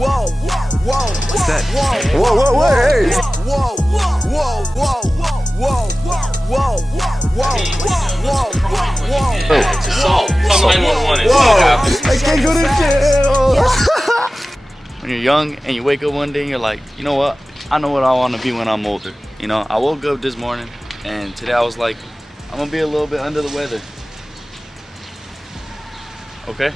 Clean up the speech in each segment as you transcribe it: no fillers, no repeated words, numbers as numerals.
What's that? Whoa, whoa, whoa, hey! It's assault. Call 911 and see what happens. I can't go to jail! When you're young and you wake up one day and you're like, you know what? I know what I want to be when I'm older. You know, I woke up this morning and today I was like, I'm gonna be a little bit under the weather. Okay?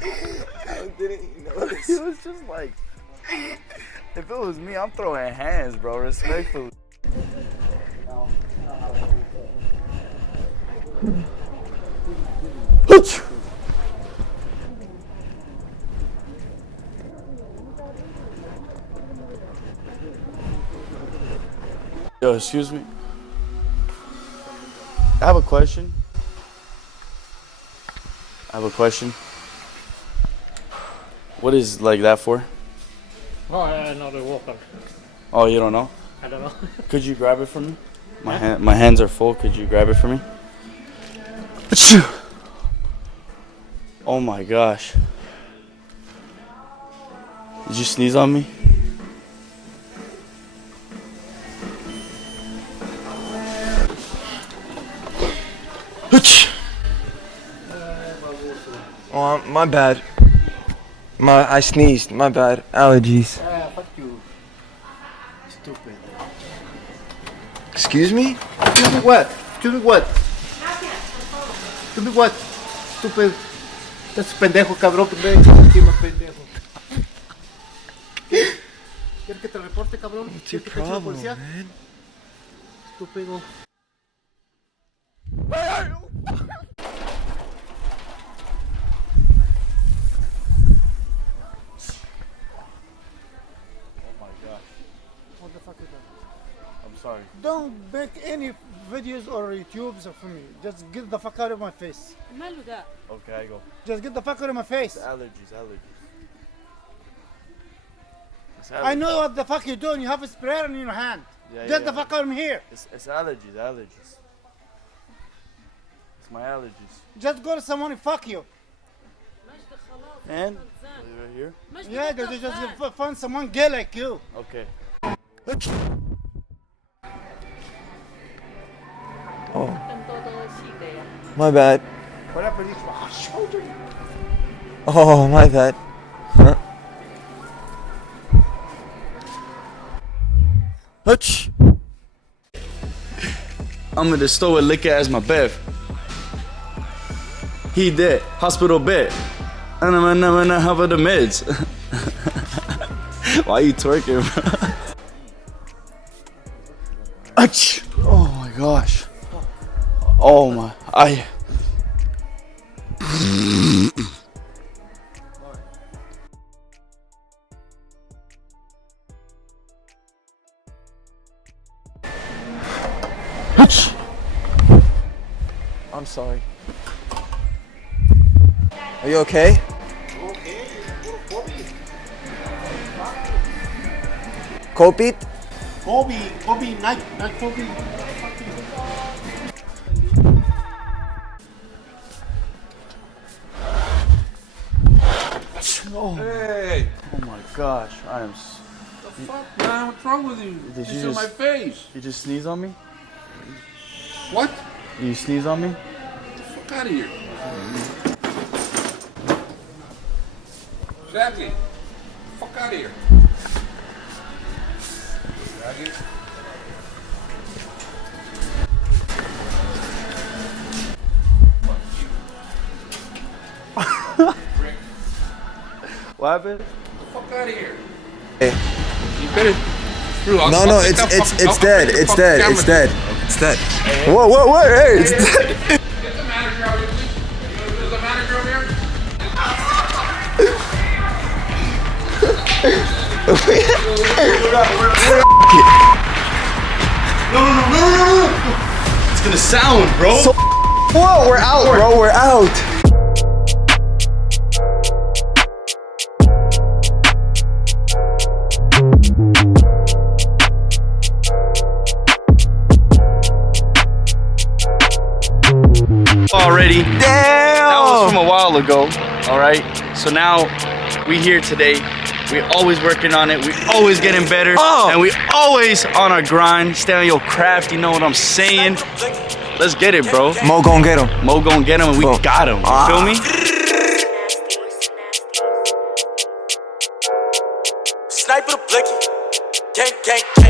I didn't notice. It was just like, if it was me, I'm throwing hands, bro, respectfully. Yo, excuse me. I have a question. What is like that for? Oh, I know the walker. Oh, you don't know? I don't know. Could you grab it for me? My hands are full. Could you grab it for me? Oh my gosh. Did you sneeze on me? Oh, my bad. I sneezed. My bad. Allergies. Fuck you. Stupid. Excuse me? Stupid what? Stupid what? Stupid what? Stupid. Estás pendejo, cabrón, pendejo. Encima, pendejo. ¿Quieres que te reporte, cabrón? What's your ¿Quieres que te eche la problem, policía? man? Estúpido. What the fuck is that? I'm sorry. Don't make any videos or YouTubes of me. Just get the fuck out of my face. Okay, I go. Just get the fuck out of my face. Allergies. I know what the fuck you're doing. You have a sprayer in your hand. Get the fuck out of here. It's allergies. It's my allergies. Just go to someone and fuck you. And right here. Yeah, they just find someone gay like you. Okay. Oh. My bad. What happened? Shoulder. Oh, my bad. Huh? Hutch. I'm in the store with liquor as my bev. He dead. Hospital bed. And I'm gonna have the meds. Why you twerking, bro? Achoo. Oh my gosh. Oh my. I'm sorry. Are you okay? Kopit? Kobe, not Kobe. Oh. Hey, Oh my gosh. I am. the fuck, man? What's wrong with you? Did you It's in just- my face. You just sneeze on me? What? You sneeze on me? Get the fuck out of here. Exactly. Get the fuck out of here. Faggot. What happened? Get the fuck out of here. Hey. You better. No, it's dead. It's dead. It's dead. It's dead. Whoa, whoa, whoa, hey, it's dead. Get the manager out here, please. There's a manager over here. No. It's gonna sound, bro. Whoa, we're out, bro. We're out. Already. Damn. That was from a while ago. All right. So now we here today. We always working on it. We always getting better. And we always on our grind. Stay on your craft. You know what I'm saying? Let's get it, bro. Mo gon' get him. Mo gon' get him, and we got him. You feel me? Sniper the blicky. Gang, gang.